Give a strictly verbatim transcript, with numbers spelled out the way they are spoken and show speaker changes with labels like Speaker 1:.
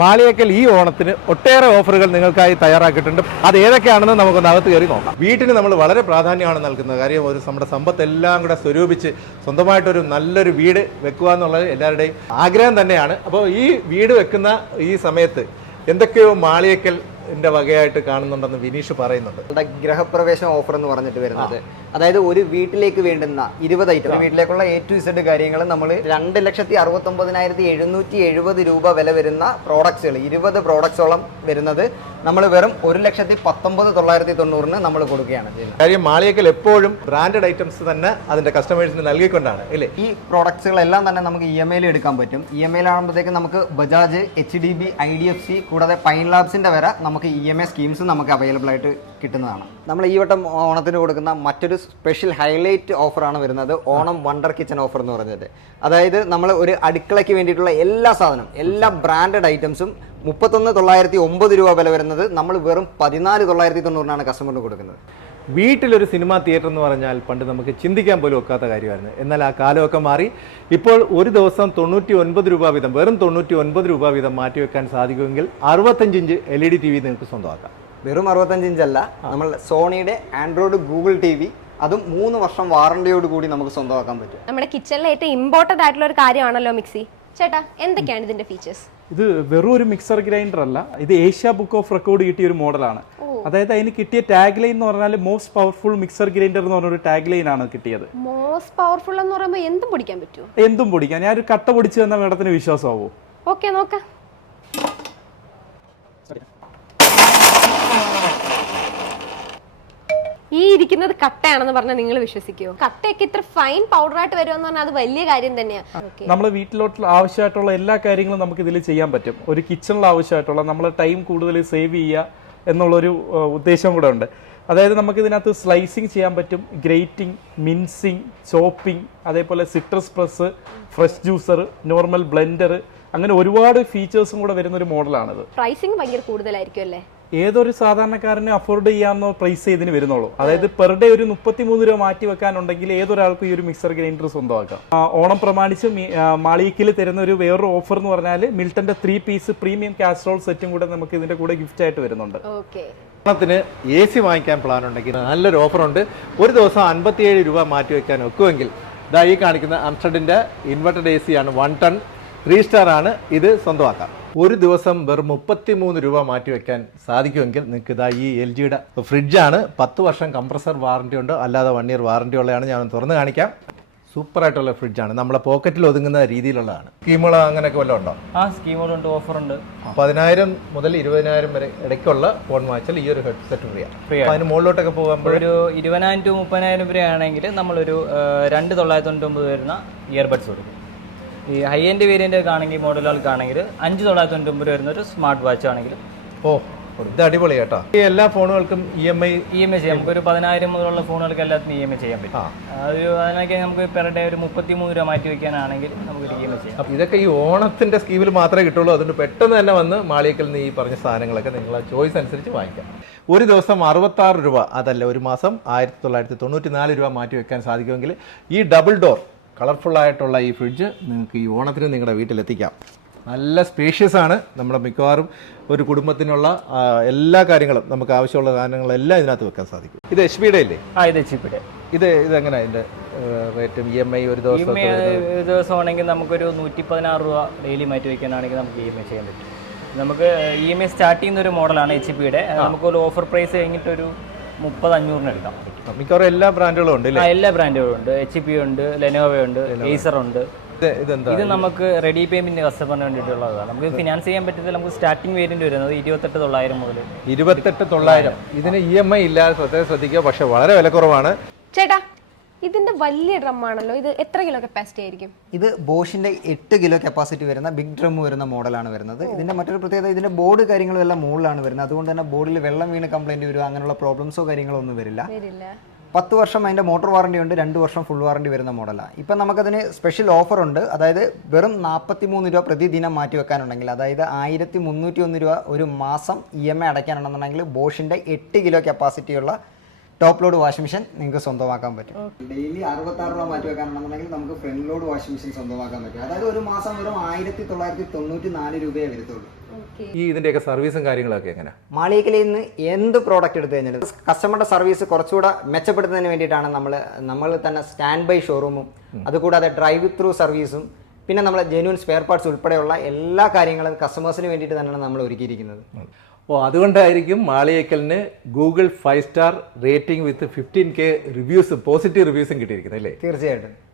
Speaker 1: മാളിയേക്കൽ ഈ ഓണത്തിന് ഒട്ടേറെ ഓഫറുകൾ നിങ്ങൾക്കായി തയ്യാറാക്കിയിട്ടുണ്ട്. അത് ഏതൊക്കെയാണെന്ന് നമുക്കൊന്ന് അകത്ത് കയറി നോക്കാം. വീട്ടിന് നമ്മൾ വളരെ പ്രാധാന്യമാണ് നൽകുന്നത്. കാര്യം ഒരു നമ്മുടെ സമ്പത്ത് എല്ലാം കൂടെ സ്വരൂപിച്ച് സ്വന്തമായിട്ടൊരു നല്ലൊരു വീട് വെക്കുക എന്നുള്ളത് എല്ലാവരുടെയും ആഗ്രഹം തന്നെയാണ്. അപ്പോൾ ഈ വീട് വെക്കുന്ന ഈ സമയത്ത് എന്തൊക്കെയോ മാളിയേക്കൽ ന്റെ വകയായിട്ട് കാണുന്നുണ്ടെന്ന് വിനീഷ് പറയുന്നുണ്ട്.
Speaker 2: ഗൃഹപ്രവേശന ഓഫർ എന്ന് പറഞ്ഞിട്ട് വരുന്നത്, അതായത് ഒരു വീട്ടിലേക്ക് വേണ്ടുന്ന ഇരുപത് ഐറ്റം, വീട്ടിലേക്കുള്ള എ ടു ഇസഡ് കാര്യങ്ങൾ നമ്മൾ രണ്ട് ലക്ഷത്തി അറുപത്തി ഒമ്പതിനായിരത്തി എഴുന്നൂറ്റി എഴുപത് രൂപ വില വരുന്ന പ്രോഡക്ട്സുകൾ ഇരുപത് പ്രോഡക്ട്സോളം വരുന്നത് നമ്മൾ വെറും ഒരു ലക്ഷത്തി പത്തൊമ്പത് തൊള്ളായിരത്തി തൊണ്ണൂറിന് നമ്മൾ കൊടുക്കുകയാണ് ചെയ്യുന്നത്.
Speaker 1: കാര്യം മാളിയേക്കൽ എപ്പോഴും ബ്രാൻഡഡ് ഐറ്റംസ് തന്നെ അതിന്റെ കസ്റ്റമേഴ്സിന് നൽകിക്കൊണ്ടാണ് അല്ലേ.
Speaker 2: ഈ പ്രോഡക്ട്സുകളെല്ലാം തന്നെ നമുക്ക് ഇ എം ഐയിൽ എടുക്കാൻ പറ്റും. ഇ എം ഐയിൽ ആകുമ്പോഴത്തേക്ക് നമുക്ക് Bajaj, H D B, I D F C കൂടാതെ പൈൻ ലാബ്സിന്റെ വരെ നമുക്ക് ഇ എം ഐ സ്കീംസ് നമുക്ക് അവൈലബിൾ ആയിട്ട് കിട്ടുന്നതാണ്. നമ്മൾ ഈ വട്ടം ഓണത്തിന് കൊടുക്കുന്ന മറ്റൊരു സ്പെഷ്യൽ ഹൈലൈറ്റ് ഓഫറാണ് വരുന്നത്, ഓണം വണ്ടർ കിച്ചൺ ഓഫർ എന്ന് പറഞ്ഞത്. അതായത് നമ്മൾ ഒരു അടുക്കളയ്ക്ക് വേണ്ടിയിട്ടുള്ള എല്ലാ സാധനം, എല്ലാ ബ്രാൻഡഡ് ഐറ്റംസും മുപ്പത്തൊന്ന് തൊള്ളായിരത്തി ഒമ്പത് രൂപ വില വരുന്നത് നമ്മൾ വെറും പതിനാല് തൊള്ളായിരത്തി തൊണ്ണൂറിനാണ് കസ്റ്റമറിന് കൊടുക്കുന്നത്.
Speaker 1: വീട്ടിലൊരു സിനിമാ തിയേറ്റർ എന്ന് പറഞ്ഞാൽ പണ്ട് നമുക്ക് ചിന്തിക്കാൻ പോലും ഒക്കാത്ത കാര്യമായിരുന്നു. എന്നാൽ ആ കാലമൊക്കെ മാറി ഇപ്പോൾ ഒരു ദിവസം തൊണ്ണൂറ്റി ഒൻപത് രൂപ വീതം, വെറും തൊണ്ണൂറ്റി ഒൻപത് രൂപ വീതം മാറ്റിവെക്കാൻ സാധിക്കുമെങ്കിൽ അറുപത്തഞ്ച് inch L E D T V നിങ്ങൾക്ക് സ്വന്തമാക്കാം.
Speaker 2: വെറും അറുപത്തഞ്ച് ഇഞ്ചല്ല, നമ്മൾ സോണിയുടെ ആൻഡ്രോയിഡ് ഗൂഗിൾ ടി വി, അതും മൂന്ന് വർഷം വാറണ്ടിയോട് കൂടി നമുക്ക് സ്വന്തമാക്കാൻ പറ്റും.
Speaker 3: നമ്മുടെ കിച്ചണിലെ ഏറ്റവും ഇമ്പോർട്ടന്റ് ആയിട്ടുള്ള ഒരു കാര്യമാണല്ലോ മിക്സി. ചേട്ടാ, എന്തൊക്കെയാണ് ഇതിന്റെ ഫീച്ചേഴ്സ്?
Speaker 4: ഇത് വെറും ഒരു മിക്സർ ഗ്രൈൻഡർ അല്ല, ഇത് ഏഷ്യ ബുക്ക് ഓഫ് റെക്കോർഡ് കിട്ടിയ ഒരു മോഡലാണ്. അതായത് അതിന് കിട്ടിയ ടാഗ് ലൈൻ എന്ന് പറഞ്ഞാൽ മോസ്റ്റ് പവർഫുൾ മിക്സർ ഗ്രൈൻഡർ എന്ന് പറഞ്ഞൊരു ടാഗ് ലൈൻ ആണ് കിട്ടിയത്.
Speaker 3: മോസ്റ്റ് പവർഫുൾ എന്ന് പറയുമ്പോൾ എന്തും പൊടിക്കാൻ പറ്റുമോ?
Speaker 4: എന്തും പൊടിക്കാൻ. ഞാൻ ഒരു കട്ട പൊടിച്ചു തന്ന മേഡത്തിന് വിശ്വാസമാവോ?
Speaker 3: ഓക്കെ, നോക്കാം. ഈ ഇരിക്കുന്നത് കട്ടയാണെന്ന് പറഞ്ഞാൽ നിങ്ങൾ വിശ്വസിക്കുമോ? കട്ടയൊക്കെ ഇത്ര ഫൈൻ പൗഡർ ആയിട്ട് വരുമെന്ന് പറഞ്ഞാൽ അത് വലിയ കാര്യം തന്നെയാണ്.
Speaker 4: നമ്മൾ വീട്ടിലോട്ട് ആവശ്യമായിട്ടുള്ള എല്ലാ കാര്യങ്ങളും നമുക്ക് ഇതിൽ ചെയ്യാൻ പറ്റും. ഒരു കിച്ചണിൽ ആവശ്യമായിട്ടുള്ള നമ്മൾ ടൈം കൂടുതൽ സേവ് ചെയ്യുക എന്നുള്ളൊരു ഉദ്ദേശം കൂടെ ഉണ്ട്. അതായത് നമുക്ക് ഇതിനകത്ത് സ്ലൈസിങ് ചെയ്യാൻ പറ്റും, ഗ്രേറ്റിംഗ്, മിൻസിങ്, ചോപ്പിംഗ്, അതേപോലെ citrus press, fresh juicer, normal blender, അങ്ങനെ ഒരുപാട് ഫീച്ചേഴ്സും കൂടെ വരുന്ന ഒരു മോഡലാണിത്.
Speaker 3: പ്രൈസിങ് ഭയങ്കര കൂടുതലായിരിക്കും അല്ലേ?
Speaker 4: ഏതൊരു സാധാരണക്കാരന് അഫോർഡ് ചെയ്യാവുന്ന പ്രൈസ് ഇതിന് വരുന്നുള്ളൂ. അതായത് പെർ ഡേ ഒരു മുപ്പത്തി മൂന്ന് രൂപ മാറ്റി വെക്കാനുണ്ടെങ്കിൽ ഏതൊരാൾക്കും ഈ ഒരു മിക്സർ ഗ്രൈൻഡർ സ്വന്തമാക്കാം. ഓണം പ്രമാണിച്ച് മാളിയേക്കൽ തരുന്ന ഒരു വേറൊരു ഓഫർ എന്ന് പറഞ്ഞാൽ മിൽട്ടന്റെ ത്രീ പീസ് പ്രീമിയം കാസ്ട്രോൾ സെറ്റും കൂടെ നമുക്ക് ഇതിന്റെ കൂടെ ഗിഫ്റ്റ് ആയിട്ട് വരുന്നുണ്ട്.
Speaker 1: ഓണത്തിന് എ സി വാങ്ങിക്കാൻ പ്ലാൻ ഉണ്ടെങ്കിൽ നല്ലൊരു ഓഫറുണ്ട്. ഒരു ദിവസം അൻപത്തിയേഴ് രൂപ മാറ്റി വെക്കാൻ ഒക്കുമെങ്കിൽ ഇതാ ഈ കാണിക്കുന്ന ആംസ്റ്റർഡിന്റെ ഇൻവെർട്ടഡ് എ സി ആണ്, വൺ ടൺ ത്രീ സ്റ്റാർ ആണ്. ഇത് സ്വന്തമാക്കാം. ഒരു ദിവസം വെറും മുപ്പത്തി മൂന്ന് രൂപ മാറ്റി വെക്കാൻ സാധിക്കുമെങ്കിൽ നിങ്ങൾക്ക് ഇതാ ഈ എൽ ജിയുടെ ഫ്രിഡ്ജാണ്. പത്ത് വർഷം കംപ്രസർ വാറണ്ടി ഉണ്ട്, അല്ലാതെ വൺ ഇയർ വാറണ്ടി ഉള്ളതാണ്. ഞാൻ തുറന്ന് കാണിക്കാം. സൂപ്പർ ആയിട്ടുള്ള ഫ്രിഡ്ജാണ്, നമ്മളെ പോക്കറ്റിൽ ഒതുങ്ങുന്ന രീതിയിലുള്ളതാണ്. സ്കീമുകൾ അങ്ങനെയൊക്കെ വല്ലതും ഉണ്ടോ?
Speaker 5: ആ സ്കീമുകളുണ്ട്, ഓഫറുണ്ട്.
Speaker 1: പതിനായിരം മുതൽ ഇരുപതിനായിരം വരെ ഇടയ്ക്കുള്ള ഫോൺ വാങ്ങിച്ചാൽ ഈ ഒരു ഹെഡ്സെറ്റ് ഫ്രീ ആണ്. അതിന് മുകളിലോട്ടൊക്കെ പോകുമ്പോൾ
Speaker 5: ഒരു ഇരുപതിനായിരം ടു മുപ്പതിനായിരം രൂപയാണെങ്കിൽ നമ്മളൊരു രണ്ട് തൊള്ളായിരത്തി തൊണ്ണൂറ്റി ഒമ്പത് വരുന്ന ഇയർബഡ്സ് കൊടുക്കും. ഈ ഹൈ എൻഡ് വേരിയൻ്റ് ഒക്കെ ആണെങ്കിൽ മോഡലുകൾക്കാണെങ്കിൽ അഞ്ച് തൊള്ളായിരത്തി തൊണ്ണൂറ്റി ഒമ്പത് വരുന്ന ഒരു സ്മാർട്ട് വാച്ച് ആണെങ്കിൽ
Speaker 1: ഓ ഇത് അടിപൊളി കേട്ടോ. ഈ എല്ലാ ഫോണുകൾക്കും E M I
Speaker 5: E M I ചെയ്യാം. നമുക്കൊരു പതിനായിരം മുതലുള്ള ഫോണുകൾക്ക് എല്ലാത്തിനും ഇ എം ഐ ചെയ്യാൻ പറ്റും. അതൊരു അതിനൊക്കെ നമുക്ക് പെർ ഡേ ഒരു മുപ്പത്തി മൂന്ന് രൂപ മാറ്റി വയ്ക്കാനാണെങ്കിൽ നമുക്ക് ഇ എം ഐ ചെയ്യാം.
Speaker 1: ഇതൊക്കെ ഈ ഓണത്തിന്റെ സ്കീമിൽ മാത്രമേ കിട്ടുള്ളൂ. അതുകൊണ്ട് പെട്ടെന്ന് തന്നെ വന്ന് മാളിയേക്കൽ നിന്ന് ഈ പറഞ്ഞ സാധനങ്ങളൊക്കെ നിങ്ങളെ ചോയ്സ് അനുസരിച്ച് വാങ്ങിക്കാം. ഒരു ദിവസം അറുപത്തി ആറ് രൂപ, അതല്ല ഒരു മാസം ആയിരത്തി തൊള്ളായിരത്തി തൊണ്ണൂറ്റി നാല് രൂപ മാറ്റി വെക്കാൻ സാധിക്കുമെങ്കിൽ ഈ ഡബിൾ ഡോർ കളർഫുൾ ആയിട്ടുള്ള ഈ ഫ്രിഡ്ജ് നിങ്ങൾക്ക് ഈ ഓണത്തിന് നിങ്ങളുടെ വീട്ടിലെത്തിക്കാം. നല്ല സ്പേഷ്യസ് ആണ്. നമ്മുടെ മിക്കവാറും ഒരു കുടുംബത്തിനുള്ള എല്ലാ കാര്യങ്ങളും, നമുക്ക് ആവശ്യമുള്ള സാധനങ്ങളെല്ലാം ഇതിനകത്ത് വെക്കാൻ സാധിക്കും. ഇത് എച്ച് പിയുടെ ഇല്ലേ?
Speaker 5: ആ ഇത് എച്ച് പിയുടെ.
Speaker 1: ഇത് ഇതെങ്ങനെയാണ് ഇതിൻ്റെ റേറ്റും ഇ എം ഐ? ഒരു ദിവസം
Speaker 5: ഒരു ദിവസം ആണെങ്കിൽ നമുക്കൊരു നൂറ്റി പതിനാറ് രൂപ ഡെയിലി മാറ്റി വയ്ക്കാനാണെങ്കിൽ നമുക്ക് ഇ എം ഐ ചെയ്യാൻ പറ്റും. നമുക്ക് ഇ എം ഐ സ്റ്റാർട്ട് ചെയ്യുന്ന ഒരു മോഡലാണ് എച്ച് പിയുടെ. നമുക്കൊരു ഓഫർ പ്രൈസ് കഴിഞ്ഞിട്ടൊരു മുപ്പത് അഞ്ഞൂറിന് എടുക്കാം.
Speaker 1: മിക്കവാറും എല്ലാ ബ്രാൻഡുകളും ഉണ്ട്.
Speaker 5: എല്ലാ ബ്രാൻഡുകളും ഉണ്ട്. എച്ച് പി ഉണ്ട്, ലെനോവോ ഉണ്ട്, ഏസർ ഉണ്ട്. ഇത് നമുക്ക് റെഡി പേയ്മെന്റ് കസ്റ്റമറിന് വേണ്ടിയിട്ടുള്ളതാണ്. നമുക്ക് ഫിനാൻസ് ചെയ്യാൻ പറ്റത്തില്ല. നമുക്ക് സ്റ്റാർട്ടിംഗ് വേരിയന്റ് വരുന്നത് ഇരുപത്തെട്ട് തൊള്ളായിരം മുതൽ
Speaker 1: ഇരുപത്തെട്ട് തൊള്ളായിരം. ഇതിന് ഇ എം ഐ ഇല്ലാതെ പ്രത്യേകം ശ്രദ്ധിക്കുക, പക്ഷെ വളരെ വിലക്കുറവാണ്.
Speaker 3: ചേട്ടാ, ഇതിന്റെ വലിയ ഡ്രം ആണല്ലോ, ഇത് എത്ര കിലോ കപ്പാസിറ്റി ആയിരിക്കും?
Speaker 2: ഇത് ബോഷിന്റെ എട്ട് കിലോ കപ്പാസിറ്റി വരുന്ന ബിഗ് ഡ്രം വരുന്ന മോഡലാണ് വരുന്നത്. ഇതിന്റെ മറ്റൊരു പ്രത്യേകത, ഇതിന്റെ ബോർഡ് കാര്യങ്ങളും എല്ലാം മുകളിലാണ് വരുന്നത്. അതുകൊണ്ട് തന്നെ ബോർഡിൽ വെള്ളം വീണ് കംപ്ലൈന്റ് വരും, അങ്ങനെയുള്ള പ്രോബ്ലംസോ കാര്യങ്ങളോ ഒന്നും വരില്ല. പത്ത് വർഷം അതിന്റെ മോട്ടോർ വാറണ്ടി ഉണ്ട്, രണ്ട് വർഷം ഫുൾ വാറണ്ടി വരുന്ന മോഡലാണ്. ഇപ്പം നമുക്കതിന് സ്പെഷ്യൽ ഓഫർ ഉണ്ട്. അതായത് വെറും നാൽപ്പത്തി മൂന്ന് രൂപ പ്രതിദിനം മാറ്റി വെക്കാനുണ്ടെങ്കിൽ, അതായത് ആയിരത്തി മുന്നൂറ്റി ഒന്ന് രൂപ ഒരു മാസം ഇ എം ഐ അടയ്ക്കാനുണ്ടെന്നുണ്ടെങ്കിൽ ബോഷിന്റെ എട്ട് കിലോ കപ്പാസിറ്റിയുള്ള ടോപ്പ് ലോഡ് വാഷിംഗ് മെഷീൻ നിങ്ങൾക്ക് സ്വന്തമാക്കാൻ പറ്റും. ഡെയിലി അറുപത്താറ് രൂപ മാറ്റി വെക്കാനുണ്ടെന്നുണ്ടെങ്കിൽ നമുക്ക് ഫ്രണ്ട് ലോഡ് വാഷിംഗ് മെഷീൻ സ്വന്തമാക്കാൻ പറ്റും. അതായത് ഒരു മാസം വെറും ആയിരത്തി തൊള്ളായിരത്തി തൊണ്ണൂറ്റി നാല് രൂപയെ വരത്തുള്ളൂ.
Speaker 1: ഈ ഇതിന്റെയൊക്കെ സർവീസും കാര്യങ്ങളൊക്കെ എങ്ങനെ?
Speaker 2: മാളികയിൽ നിന്ന് എന്ത് പ്രോഡക്റ്റ് എടുത്തു കഴിഞ്ഞാലും കസ്റ്റമറുടെ സർവീസ് കുറച്ചുകൂടെ മെച്ചപ്പെടുത്തുന്നതിന് വേണ്ടിയിട്ടാണ് നമ്മൾ നമ്മൾ തന്നെ സ്റ്റാൻഡ് ബൈ ഷോറൂമും അതുകൂടാതെ ഡ്രൈവ് ത്രൂ സർവീസും പിന്നെ നമ്മൾ ജെന്യൂൻ സ്പെയർ പാർട്സ് ഉൾപ്പെടെയുള്ള എല്ലാ കാര്യങ്ങളും കസ്റ്റമേഴ്സിന് വേണ്ടിയിട്ട് തന്നെയാണ് നമ്മൾ ഒരുക്കിയിരിക്കുന്നത്.
Speaker 1: ഓ, അതുകൊണ്ടായിരിക്കും മാളിയേക്കലിന് Google five star rating with fifteen K റിവ്യൂസും പോസിറ്റീവ് റിവ്യൂസും കിട്ടിയിരിക്കുന്നത് അല്ലേ?
Speaker 2: തീർച്ചയായിട്ടും.